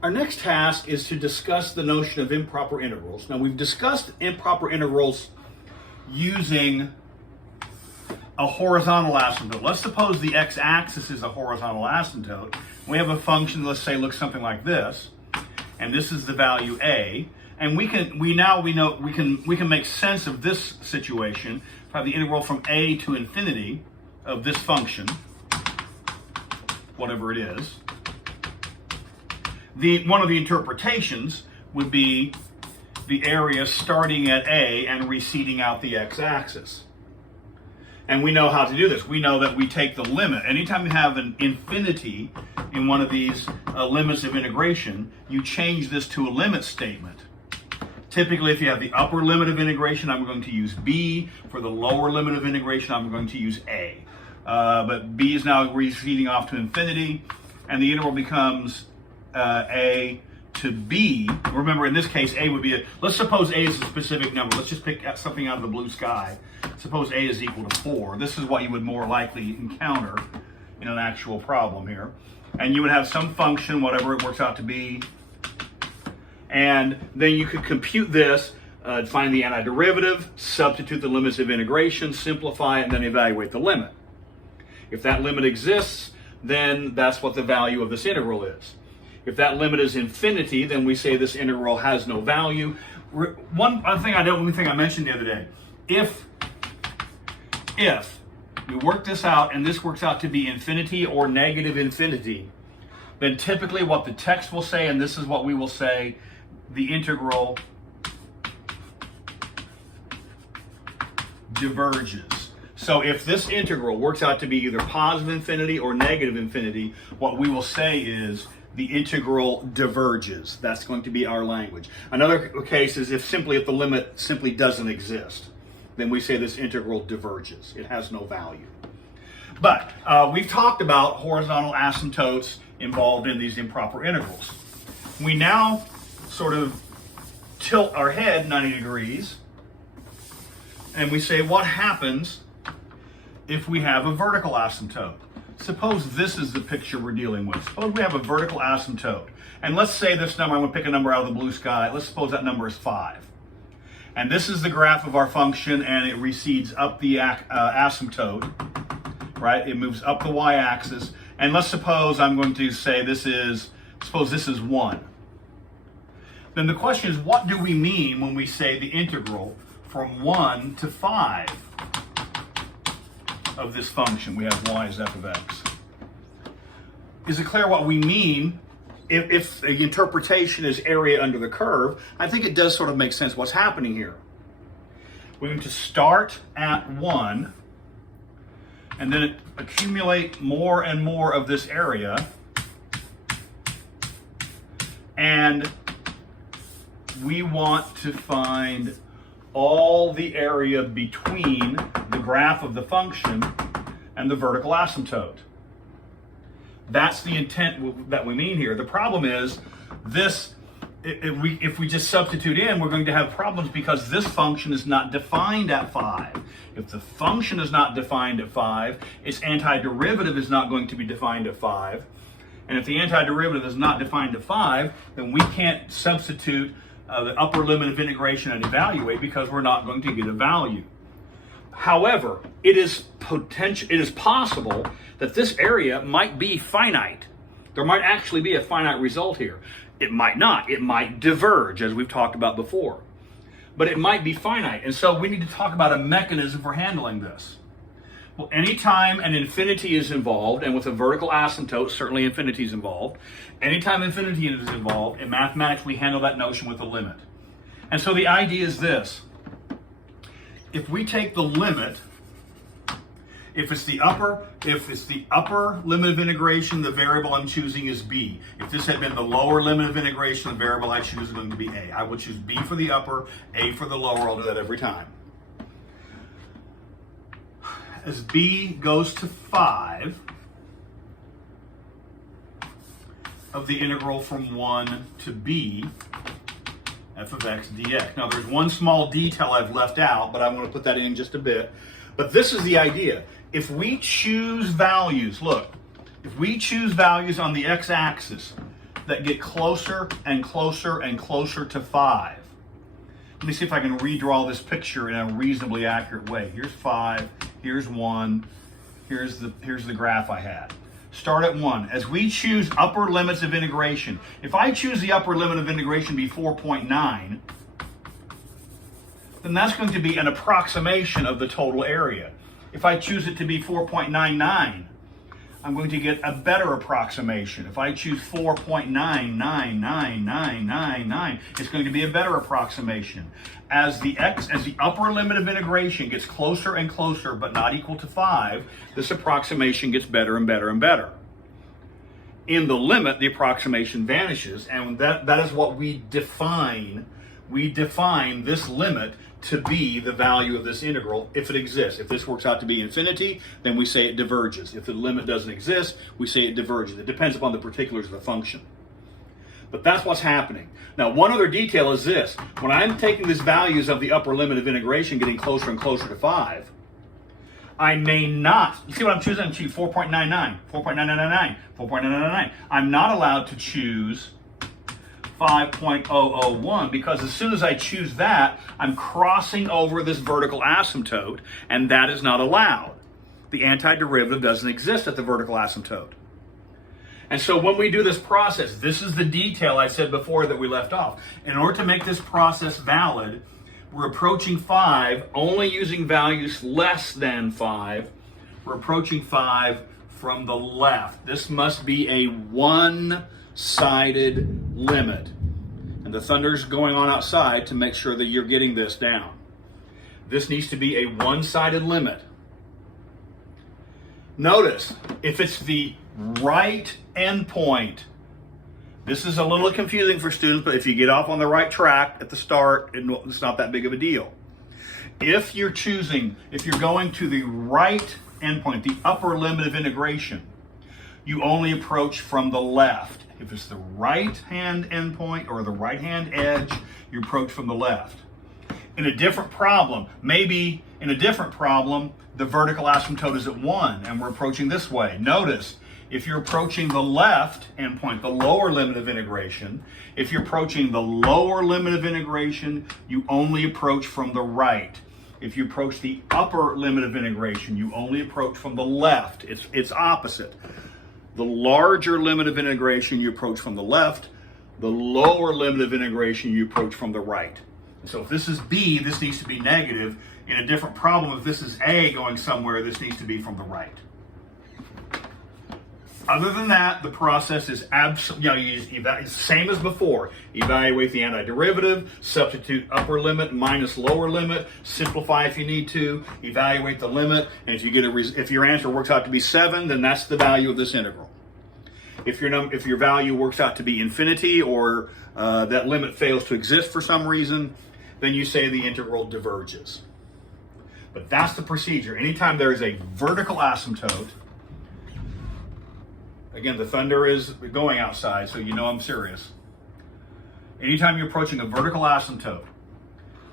Our next task is to discuss the notion of improper integrals. Now, we've discussed improper integrals using a horizontal asymptote. Let's suppose the x-axis is a horizontal asymptote. We have a function, let's say, looks something like this, and this is the value a, and we can make sense of this situation by the integral from a to infinity of this function, whatever it is. One of the interpretations would be the area starting at a and receding out the x-axis. And we know how to do this. We know that we take the limit. Anytime you have an infinity in one of these limits of integration, you change this to a limit statement. Typically, if you have the upper limit of integration, I'm going to use b. For the lower limit of integration, I'm going to use a. But b is now receding off to infinity, and the interval becomes a to b. Remember, in this case, a would be let's suppose a is a specific number. Let's just pick something out of the blue sky. Suppose a is equal to 4. This is what you would more likely encounter in an actual problem here. And you would have some function, whatever it works out to be, and then you could compute this, find the antiderivative, substitute the limits of integration, simplify it, and then evaluate the limit. If that limit exists, then that's what the value of this integral is. If that limit is infinity, then we say this integral has no value. One thing I mentioned the other day, if we work this out and this works out to be infinity or negative infinity, then typically what the text will say, and this is what we will say, the integral diverges. So if this integral works out to be either positive infinity or negative infinity, what we will say is the integral diverges. That's going to be our language. Another case is if the limit simply doesn't exist, then we say this integral diverges. It has no value. But we've talked about horizontal asymptotes involved in these improper integrals. We now sort of tilt our head 90 degrees and we say, what happens if we have a vertical asymptote? Suppose this is the picture we're dealing with. Suppose we have a vertical asymptote. And let's say this number, I'm going to pick a number out of the blue sky. Let's suppose that number is 5. And this is the graph of our function, and it recedes up the asymptote, right? It moves up the y-axis. And let's suppose I'm going to say suppose this is 1. Then the question is, what do we mean when we say the integral from 1 to 5 of this function? We have y is f of x. Is it clear what we mean if the interpretation is area under the curve? I think it does sort of make sense what's happening here. We're going to start at 1 and then accumulate more and more of this area, and we want to find all the area between the graph of the function and the vertical asymptote. That's the intent that we mean here. The problem is this, if we just substitute in, we're going to have problems because this function is not defined at 5. If the function is not defined at 5, its antiderivative is not going to be defined at 5. And if the antiderivative is not defined at 5, then we can't substitute the upper limit of integration and evaluate because we're not going to get a value. However, it is possible that this area might be finite. There might actually be a finite result here. It might not. It might diverge, as we've talked about before. But it might be finite. And so we need to talk about a mechanism for handling this. Well, anytime an infinity is involved, and with a vertical asymptote, certainly infinity is involved. Anytime infinity is involved, in mathematics, we handle that notion with a limit. And so the idea is this. If we take the limit, if it's the upper limit of integration, the variable I'm choosing is b. If this had been the lower limit of integration, the variable I choose is going to be a. I will choose b for the upper, a for the lower. I'll do that every time. As b goes to 5 of the integral from 1 to b, f of x dx. Now there's one small detail I've left out, but I'm going to put that in just a bit. But this is the idea. If we choose values, look, if we choose values on the x-axis, that get closer and closer and closer to 5. Let me see if I can redraw this picture in a reasonably accurate way. Here's 5, here's 1, here's the graph I had. Start at 1. As we choose upper limits of integration, if I choose the upper limit of integration to be 4.9, then that's going to be an approximation of the total area. If I choose it to be 4.99, I'm going to get a better approximation. If I choose 4.999999, it's going to be a better approximation. As the upper limit of integration gets closer and closer, but not equal to 5, this approximation gets better and better and better. In the limit, the approximation vanishes, and that is what we define. We define this limit to be the value of this integral if it exists. If this works out to be infinity, then we say it diverges. If the limit doesn't exist, we say it diverges. It depends upon the particulars of the function. But that's what's happening. Now, one other detail is this. When I'm taking these values of the upper limit of integration getting closer and closer to 5, I may not, you see what I'm choosing? I'm choosing 4.99, 4.9999, 4.999. I'm not allowed to choose 5.001 because as soon as I choose that, I'm crossing over this vertical asymptote, and that is not allowed. The antiderivative doesn't exist at the vertical asymptote. And so when we do this process, this is the detail I said before that we left off. In order to make this process valid, we're approaching 5 only using values less than 5. We're approaching 5 from the left. This must be a one-sided limit. And the thunder's going on outside to make sure that you're getting this down. This needs to be a one-sided limit. Notice, if it's the right endpoint, this is a little confusing for students, but if you get off on the right track at the start, it's not that big of a deal. If you're going to the right endpoint, the upper limit of integration, you only approach from the left. If it's the right-hand endpoint or the right-hand edge, you approach from the left. In a different problem, the vertical asymptote is at 1, and we're approaching this way. Notice, if you're approaching the left endpoint, the lower limit of integration, if you're approaching the lower limit of integration, you only approach from the right. If you approach the upper limit of integration, you only approach from the left. It's opposite. The larger limit of integration, you approach from the left. The lower limit of integration, you approach from the right. So if this is B, this needs to be negative. In a different problem, if this is A going somewhere, this needs to be from the right. Other than that, the process is same as before. Evaluate the antiderivative, substitute upper limit minus lower limit, simplify if you need to, evaluate the limit, and if your answer works out to be 7, then that's the value of this integral. If your value works out to be infinity or that limit fails to exist for some reason, then you say the integral diverges. But that's the procedure. Anytime there is a vertical asymptote, again, the thunder is going outside, so you know I'm serious. Anytime you're approaching a vertical asymptote,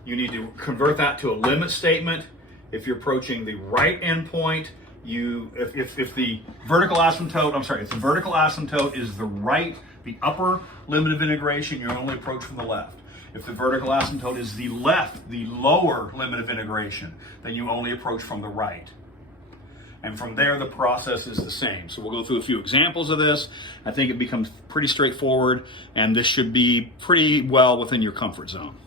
you need to convert that to a limit statement. If you're approaching the right endpoint, if the vertical asymptote is the upper limit of integration, you only approach from the left. If the vertical asymptote is the lower limit of integration, then you only approach from the right. And from there, the process is the same. So we'll go through a few examples of this. I think it becomes pretty straightforward, and this should be pretty well within your comfort zone.